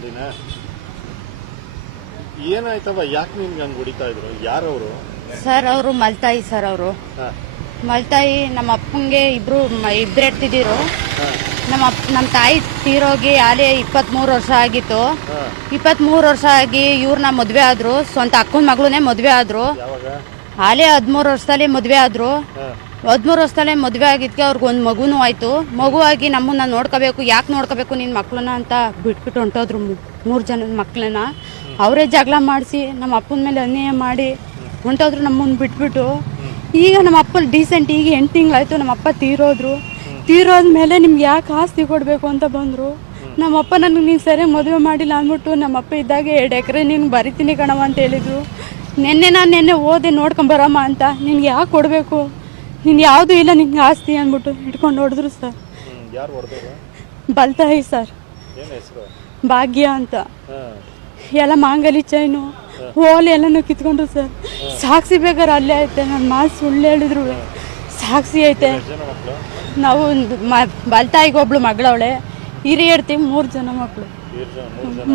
ಅದಿನ ಏನಾಯ್ತವ? ಯಾಕೆ ನಿಮ್ಗೆ ಹಂಗೆ ಹೊಡಿತಾ ಇದ್ರು? ಯಾರವರು? ಸರ್ ಅವರು ಮಲ್ತಾಯಿ ಸರ್ ಅವರು. ಮಲ್ತಾಯಿ ನಮ್ಮ ಅಪ್ಪಂಗೆ ಇಬ್ರು ಇಬ್ರು ಎಡ್ತಿದ್ದೀರು ನಮ್ಮ ಅಪ್ಪ ನಮ್ಮ ತಾಯಿ ತೀರೋಗಿ ಆಲೇ ಇಪ್ಪತ್ಮೂರು ವರ್ಷ ಆಗಿತ್ತು. ಹಾ. ಇಪ್ಪತ್ಮೂರು ವರ್ಷ ಆಗಿ ಇವ್ರನ್ನ ಮದುವೆ ಆದ್ರು. ಸ್ವಂತ ಅಕ್ಕನ ಮಗಳನ್ನೇ ಮದುವೆ ಆದ್ರು. ಆಲೆ ಹದಿಮೂರು ವರ್ಷದಲ್ಲಿ ಮದುವೆ ಆದ್ರು. ಹದಿಮೂರು ವರ್ಷದಲ್ಲೇ ಮದುವೆ ಆಗಿದ್ದಕ್ಕೆ ಅವ್ರಿಗೆ ಒಂದು ಮಗುನೂ ಆಯಿತು. ಮಗು ಆಗಿ ನಮ್ಮನ್ನ ನೋಡ್ಕೋಬೇಕು, ಯಾಕೆ ನೋಡ್ಕೋಬೇಕು ನಿನ್ನ ಮಕ್ಕಳನ್ನ ಅಂತ ಬಿಟ್ಬಿಟ್ಟು ಹೊಂಟೋದ್ರು ಮೂರು ಜನದ ಮಕ್ಕಳನ್ನ ಅವರೇ ಜಗಳ ಮಾಡಿಸಿ ನಮ್ಮ ಅಪ್ಪನ ಮೇಲೆ ಅನ್ಯಾಯ ಮಾಡಿ ಹೊಂಟೋದ್ರು ನಮ್ಮನ್ನು ಬಿಟ್ಬಿಟ್ಟು. ಈಗ ನಮ್ಮ ಅಪ್ಪ ಡೀಸೆಂಟ್ ಈಗ ಎಂಟು ತಿಂಗಳಾಯ್ತು ನಮ್ಮ ಅಪ್ಪ ತೀರೋದ್ರು. ತೀರೋದ ಮೇಲೆ ನಿಮ್ಗೆ ಯಾಕೆ ಆಸ್ತಿ ಕೊಡಬೇಕು ಅಂತ ಬಂದರು. ನಮ್ಮಪ್ಪ ನನಗೆ ನೀನು ಸರಿಯಾಗಿ ಮದುವೆ ಮಾಡಿಲ್ಲ ಅಂದ್ಬಿಟ್ಟು ನಮ್ಮಪ್ಪ ಇದ್ದಾಗ ಎರಡು ಎಕರೆ ನೀನು ಬರಿತೀನಿ ಕಣವ ಅಂತ ಹೇಳಿದರು. ನಿನ್ನೆ ನಾನು ನಿನ್ನೆ ಓದೆ ನೋಡ್ಕೊಂಬರಮ್ಮ ಅಂತ. ನಿನ್ಗೆ ಯಾಕೆ ಕೊಡಬೇಕು? ನೀನು ಯಾವುದೂ ಇಲ್ಲ ನಿಂಗೆ ಆಸ್ತಿ ಅಂದ್ಬಿಟ್ಟು ಹಿಡ್ಕೊಂಡು ಹೊಡೆದ್ರು ಸರ್. ಯಾರು ಬಲ್ತಾಯಿ ಸರ್. ಏನು ಹೆಸರು? ಭಾಗ್ಯ ಅಂತ. ಎಲ್ಲ ಮಾಂಗಲಿ ಚೈನು ಹೋಲ್ ಎಲ್ಲನೂ ಕಿತ್ಕೊಂಡ್ರು ಸರ್. ಸಾಕ್ಷಿ ಬೇಕಾದ್ರೆ ಅಲ್ಲೇ ಐತೆ ನನ್ನ ಮಾತು ಸುಳ್ಳು ಹೇಳಿದ್ರು. ಸಾಕ್ಷಿ ಐತೆ. ನಾವು ಮ ಬಲ್ತಾಯಿಗೆ ಒಬ್ಳು ಮಗಳವಳೆ ಹಿರಿಯರ್ತಿ ಮೂರು ಜನ ಮಕ್ಕಳು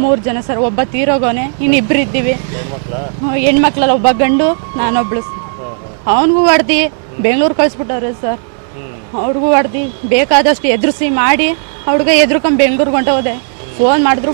ಮೂರು ಜನ ಸರ್ ಒಬ್ಬ ತೀರೋಗೋನೆ ಇನ್ನಿಬ್ರು ಇದ್ದೀವಿ ಹೆಣ್ಮಕ್ಳಲ್ಲ ಒಬ್ಬ ಗಂಡು ನಾನೊಬ್ಳು. ಅವನಿಗೂ ಹೊಡ್ದು. ಬೆಂಗಳೂರು ಕಳಿಸ್ಬಿಟ್ಟವ್ರೆ ಸರ್. ಹುಡುಗ ಅವ್ರಿಗೂ ಹೊಡ್ದು ಬೇಕಾದಷ್ಟು ಎದುರಿಸಿ ಮಾಡಿ ಹುಡುಗ ಎದುರ್ಕೊಂಡು ಬೆಂಗ್ಳೂರ್ಗೆ ಹೊಂಟೋದೆ. ಫೋನ್ ಮಾಡಿದ್ರು